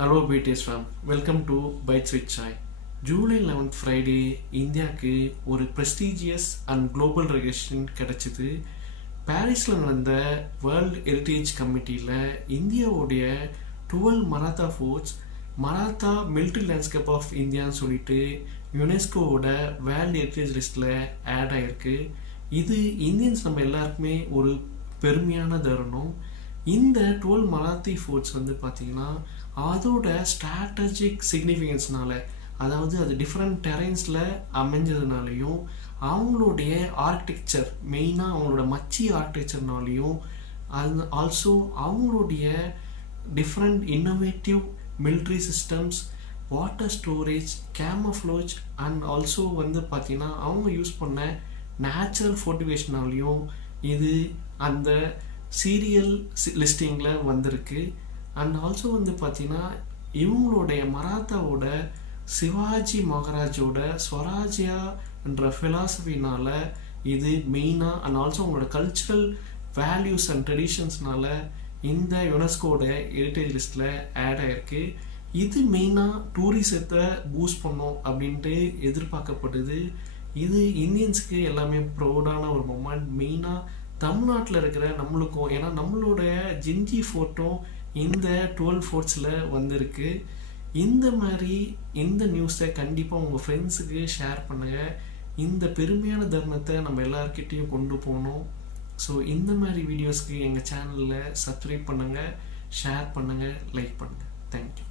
Hello BTS fam, welcome to Bites with Chai. July 11th Friday இந்தியாவுக்கு ஒரு prestigious and global recognition கிடைச்சிது. பாரிஸில் நடந்த வேர்ல்டு ஹெரிட்டேஜ் கமிட்டியில் இந்தியாவுடைய 12 Maratha forts Maratha military landscape of இந்தியான்னு சொல்லிட்டு யுனெஸ்கோவோட வேர்ல்டு ஹெரிட்டேஜ் லிஸ்ட்டில் ஆட் ஆகிருக்கு. இது இந்தியன்ஸ் நம்ம எல்லாருக்குமே ஒரு பெருமையான தருணம். இந்த 12 மராத்தி ஃபோர்ட்ஸ் பார்த்தீங்கன்னா அதோட ஸ்ட்ராட்டஜிக் சிக்னிஃபிகன்ஸ்னால, அதாவது அது டிஃப்ரெண்ட் டெரைன்ஸில் அமைஞ்சதுனாலையும் அவங்களுடைய ஆர்கிடெக்சர், மெயினாக அவங்களோட மச்சி ஆர்கிடெக்சர்னாலையும், அது ஆல்சோ அவங்களுடைய different innovative military systems, water storage, camouflage and also பார்த்தீங்கன்னா அவங்க யூஸ் பண்ண நேச்சுரல் ஃபோர்டிஃபிகேஷனாலையும் இது அந்த சீரியல் லிஸ்டிங்கில் வந்திருக்கு. அண்ட் ஆல்சோ பார்த்தீங்கன்னா இவங்களுடைய மராத்தாவோட சிவாஜி மகாராஜோட ஸ்வராஜ்யா என்ற ஃபிலாசபினால இது மெயினாக, அண்ட் ஆல்சோ அவங்களோட கல்ச்சுரல் வேல்யூஸ் அண்ட் ட்ரெடிஷன்ஸ்னால இந்த யுனெஸ்கோட ஹெரிட்டேஜ் லிஸ்ட்டில் ஆட் ஆகிருக்கு. இது மெயினாக டூரிசத்தை பூஸ்ட் பண்ணும் அப்படின்ட்டு எதிர்பார்க்கப்படுது. இது இந்தியன்ஸுக்கு எல்லாமே ப்ரௌடான ஒரு மொமெண்ட். மெயினாக தமிழ்நாட்டில் இருக்கிற நம்மளுக்கும், ஏன்னா நம்மளோட ஜிஞ்சி ஃபோர்ட்டும் இந்த 12 ஃபோர்ட்ஸில் வந்திருக்கு. இந்த மாதிரி இந்த நியூஸை கண்டிப்பாக உங்கள் ஃப்ரெண்ட்ஸுக்கு ஷேர் பண்ணுங்கள். இந்த பெருமையான தருணத்தை நம்ம எல்லாருக்கிட்டையும் கொண்டு போகணும். ஸோ இந்த மாதிரி வீடியோஸ்க்கு எங்கள் சேனலில் சப்ஸ்கிரைப் பண்ணுங்கள், ஷேர் பண்ணுங்கள், லைக் பண்ணுங்கள். தேங்க்யூ.